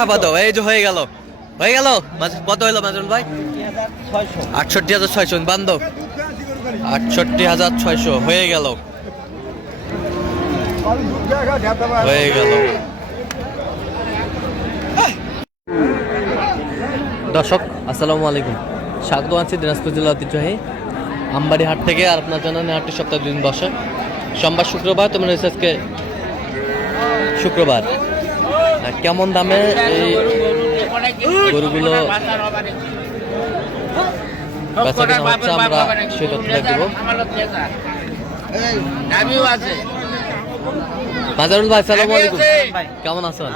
থাপা দাও, এই যে হয়ে গেল হয়ে গেল। কত হইলো মাজুল ভাই? 68,600 বান্ধব, 68,600 হয়ে গেল হয়ে গেল। দর্শক আসসালামু আলাইকুম, স্বাগত আছি দিনাজপুর জেলা ঐতিহ্যবাহী আমবাড়ি হাট থেকে। আর আপনার জানেন হাটটি সপ্তাহে 2 দিন বসে, সোমবার শুক্রবার। তোমরা রয়েছে আজকে শুক্রবার। কেমন দামে এই গরুগুলো বেচা কেনা হচ্ছে আমরা সেটা তুলে দেবো। মাজারুল ভাই আসসালামু আলাইকুম, কেমন আছেন?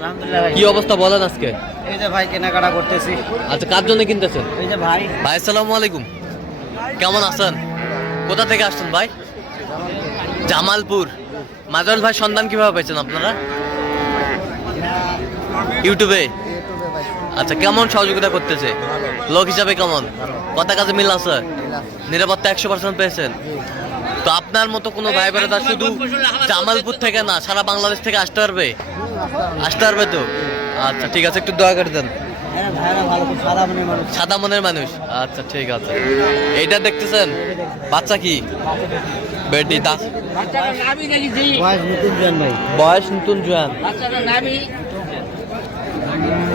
কি অবস্থা বলেন আজকে? এই যে ভাই কেনাকাটা করতেছি। আচ্ছা, কার জন্য কিনতেছেন? এই যে ভাই। ভাই আসসালামু আলাইকুম, কেমন আছেন? কোথা থেকে আসছেন ভাই? জামালপুর। মাজারুল ভাই সন্ধান কিভাবে পেয়েছেন আপনারা? ইউটিউবে। আচ্ছা, কেমন সহযোগিতা করতেছে? লোক হিসাবে কেমন? কথা কাজে মিল আছে? নিরাপত্তা 100% পেয়েছেন? তো আপনার মতো কোনো ভাই বোনেরা শুধু জামালপুর থেকে না, সারা বাংলাদেশ থেকে আসতে পারবে? আসতে পারবে তো? আচ্ছা ঠিক আছে, একটু দয়া করে দেন। সাদা মনের মানুষ, আচ্ছা ঠিক আছে। এইটা দেখতেছেন বাচ্চা কি? বেটি দাস, বয়স নতুন জোয়ান,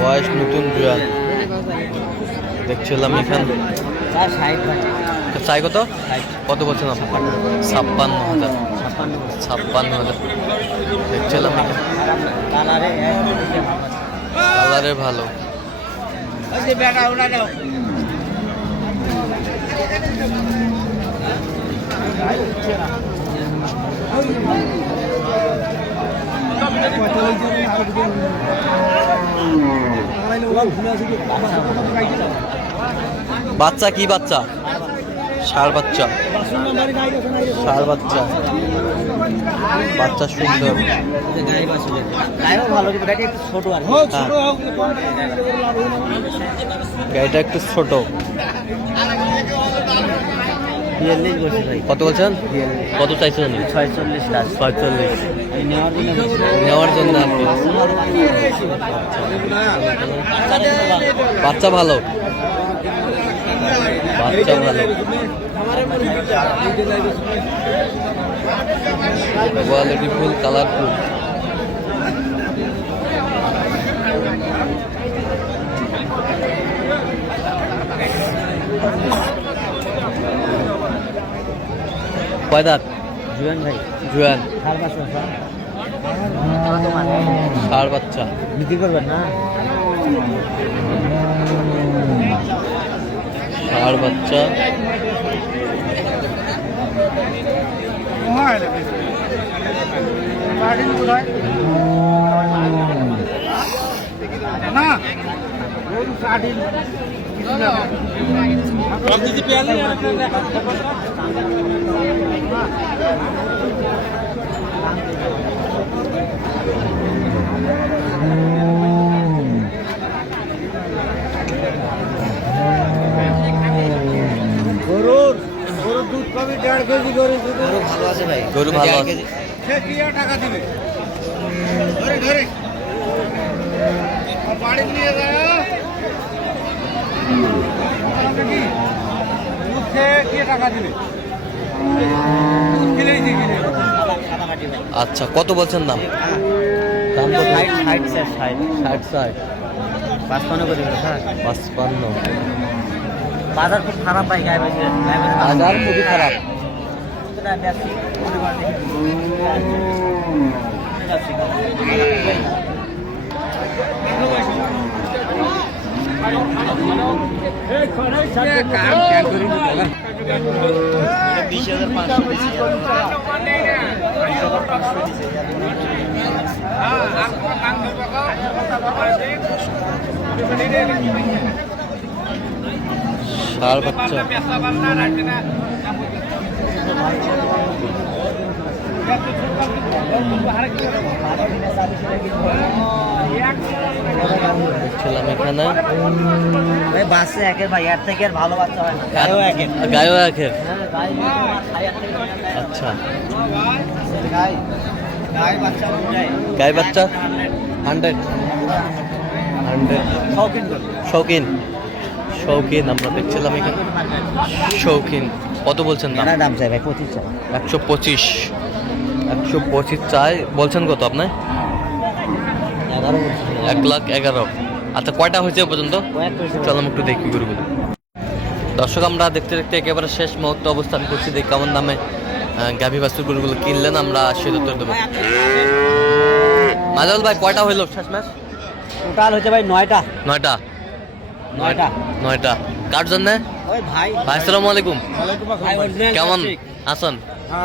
বয়স নতুন জোয়ান দেখছিলাম এখান। চাই কত? কত বলছেন আপনার? 56,000। 56,000 দেখছিলাম। কালারে ভালো। বাচ্চা কি বাচ্চা? ষাঁড় বাচ্চা, ষাঁড় বাচ্চা, বাচ্চা সুন্দর। গাড়িটা একটু ছোট। কত বলছেন? কত চাইছেন? 46 নেওয়ার জন্য। বাচ্চা ভালো, বাচ্চা ভালো। Quality full, colourful. কয় দাঁত? জুয়ান ভাই, জুয়ান। ষাঁড় বাচ্চা বিক্রি করবেন না? ষাঁড় বাচ্চা, ভালো আছে ভাই, গরু ভালো আছে। টাকা দিবে ধরে ধরে বাড়ি নিয়ে যায়। টাকা দিবে। আচ্ছা, কত বলছেন দাম? দাম কত? 60 55 করে দিবেন স্যার। 55। বাজার খুব খারাপ ভাই, বাজার খুবই খারাপ। ষাঁড় বাচ্চা, দেখছিলাম এখানে। বাচ্চা একের ভাই, এর থেকে আর ভালো বাচ্চা হয় না। গায়েও একের, গায়েও একের। আচ্ছা, গায়ে বাচ্চা 100 ব্র্যান্ডের শৌখিন শৌখিন আমরা দেখছিলাম এখানে শৌখিন কত বলছেন দাম? দাম চাই ভাই 25 টাকা। 125 চাই বলছেন কত আপনার? 11 1,11,000। আচ্ছা কয়টা হয়েছে এ পর্যন্ত? চলো আমি একটু দেখি গরুগুলো। দর্শক আমরা দেখতে দেখতে একেবারে শেষ মুহূর্তে অবস্থান করছি, দেখি কেমন দামে গাভী বাছুর গরুগুলো কিনলেন, আমরা সে উত্তর দেবো। মাজাল ভাই কয়টা হইলো শেষ ম্যাচ? টোটাল হচ্ছে ভাই 9টা। 9টা কার জন্য? ওই ভাই ভাই আসসালামু আলাইকুম, ভাই original কেমন plastic। আছেন?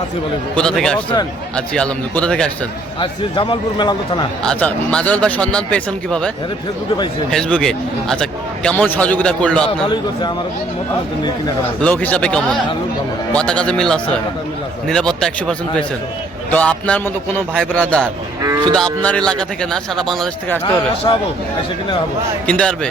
আছি বলে কোথা থেকে আসছেন? আছি আলহামদুলিল্লাহ। কোথা থেকে আসছেন? আছি জামালপুর মেলান্দ থানা। আচ্ছা মাজাল ভাই সন্ধান পেয়েছেন কিভাবে? আরে ফেসবুকে পাইছি। ফেসবুকে। আচ্ছা কেমন সহযোগিতা করলো আপনার? ভালোই করছে আমার মতামত নিয়ে কিনা করা। লোক হিসাবে কেমন? লোক ভালো। কথা কাজে মিল আছে? মিল আছে। নিরাপত্তা 100% পেয়েছেন? তো আপনার মতো কোনো ভাই ব্রাদার শুধু আপনার এলাকা থেকে না সারা বাংলাদেশ থেকে আসতে হবে? আশা হবো, এসে কিনে হবো। কিনতে পারবে?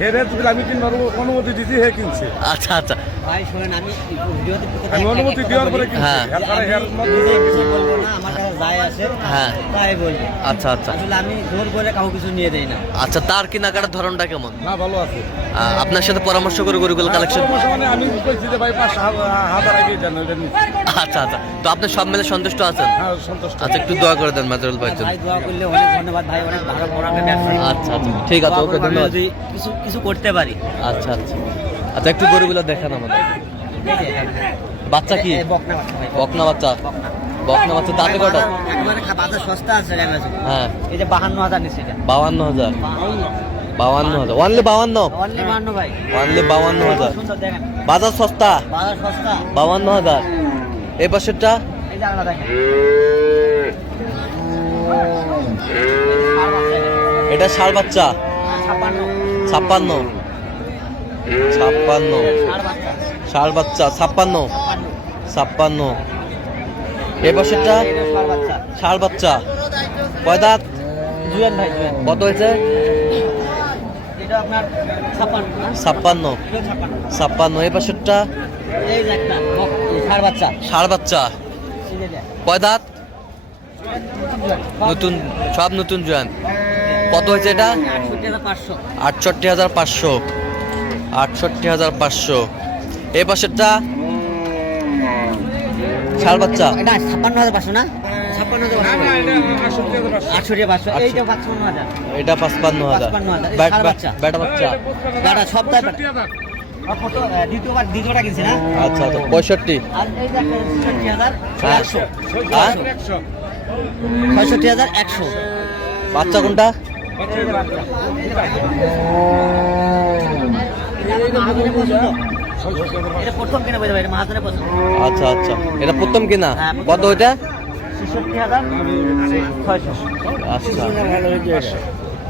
হেরে যদি আমি কিনবার অনুমতি দিছি হে কিনছে। আচ্ছা আচ্ছা ভাই শুনেন আমি ভিডিওতে আমি অনুমতি দেওয়ার পরে কিনছি। হ্যাঁ। হের পরে হের নিজে কিছু বলবো না, আমার কাছে যাই আসে হ্যাঁ। তাই বলবো। আচ্ছা আচ্ছা আসলে আমি জোর করে কাউকে কিছু নিয়ে দেই না। আচ্ছা তার কেনাকাটার ধরনটা কেমন? না ভালো আছে। আপনার সাথে পরামর্শ করে গরুগুলো কালেকশন? পরামর্শ মানে আমি কইছি যে ভাই 5,000 আগে দেন ওইটা নিচ্ছি। আচ্ছা আচ্ছা তো আপনি সব মিলে সন্তুষ্ট আছেন? হ্যাঁ সন্তুষ্ট। আচ্ছা একটু দোয়া করে দেন মাজরুল ভাইয়ের জন্য। ভাই দোয়া করলে অনেক ধন্যবাদ ভাই, অনেক ভালো বড় একটা ব্যবসা। আচ্ছা আচ্ছা ঠিক আছে, ওকে ধন্যবাদ। যদি কিছু কিছু করতে পারি। আচ্ছা আচ্ছা আচ্ছা একটু গরুগুলো দেখান আমাদের। বাচ্চা কি? বকনা বাচ্চা ভাই। বকনা বাচ্চা? বকনা বাচ্চা দাঁতে কয়টা? একবারে বাজার সস্তা আছে গাইমাছে। হ্যাঁ এই যে 52,000 নিচে এটা। 52,000। 52,000 অনলি 52? অনলি 52 ভাই। অনলি 52,000। সুন্দর দেখেন। বাজার সস্তা? বাজার সস্তা। 52,000। এই পাশেরটা? এই যে আলাদা দেখেন। এটা ষাঁড় বাচ্চা? 56। 56। 56 ষাঁড় বাচ্চা 56। 56। এই পাশেরটা? ষাঁড় বাচ্চা কয় দাঁত? জুয়েল ভাই জুয়েল। কত হয়েছে? এটা আপনার 56 না? 56। এটা 56। 56। এই পাশেরটা? এই যে একটা ষাঁড় বাচ্চা। ষাঁড় বাচ্চা এই যে এটা। কয় দাঁত? জুয়েল। নতুন সব নতুন জোয়ান। কত হয়েছে এটা? 68,500। 68,500। 68,500। এই পাশেরটা? ষাঁড় বাচ্চা এটা 56,500 না? 56,500। 68,500। এইটা 55,000। এটা 55,000। 55,000 এই ষাঁড় বাচ্চা। বেটা বাচ্চা? গাড়া সপ্তাহে দ্বিতীয়টা কিনছি না? আচ্ছা আচ্ছা 65। আর এই যে একটা 66,100। হ্যাঁ। 66,100। বাচ্চা কোনটা? এটা প্রথম কিনা বলতে পারি মাহাজনের পছন্দ। আচ্ছা আচ্ছা এটা প্রথম কিনা? হ্যাঁ, কত ওইটা? 66,600। আচ্ছা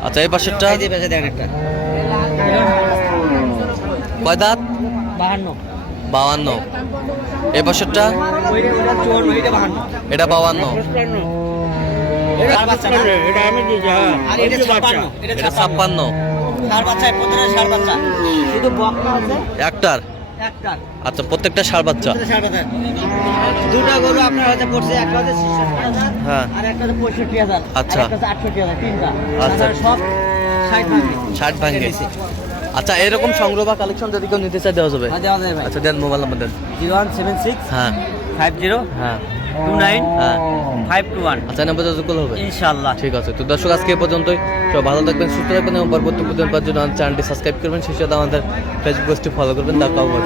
আচ্ছা এই পাশেরটা? এই যে বেঁচে দেখেন একটা কয় দাঁত? 52। 52। এই পাশেরটা? ওইটা 54, ওইটা 52। এটা 52। ষাঁড় বাচ্চা না? আর এটা 56, এটা এটা 56। 56। ষাঁড় বাচ্চা, প্রত্যেকটা ষাঁড় বাচ্চা। শুধু বকনা আছে একটার? একটার। আচ্ছা প্রত্যেকটা ষাঁড় বাচ্চা? প্রত্যেকটা ষাঁড় বাচ্চা। দুটা গরু আপনার হয়তো পড়ছে, একটা হচ্ছে 66,000 হ্যাঁ। আর একটা হচ্ছে 65,000 আচ্ছা। আর একটা হচ্ছে 68,000, তিনটা। আচ্ছা। তাছাড়া সব 60 ভাঙে। 60 ভাঙে। আচ্ছা এরকম সংগ্রহ বা কালেকশন যদি কেউ নিতে চায় দেওয়া যাবে? হ্যাঁ, দেওয়া যায় ভাই। আচ্ছা দেন মোবাইল নাম্বার দেন। 0176 হ্যাঁ 50 হ্যাঁ 29 হ্যাঁ 521। আচ্ছা নাম্বার যোগাযোগ হবে ইনশাআল্লাহ। ঠিক আছে। তো দর্শক আজকে এ পর্যন্তই। সব ভালো থাকবেন, সুস্থ থাকবেন এবং পরবর্তী পর্যন্ত চ্যানেলটি সাবস্ক্রাইব করবেন, সেই সাথে আমাদের ফেসবুক পেজটি ফলো করবেন। দেখা হবে।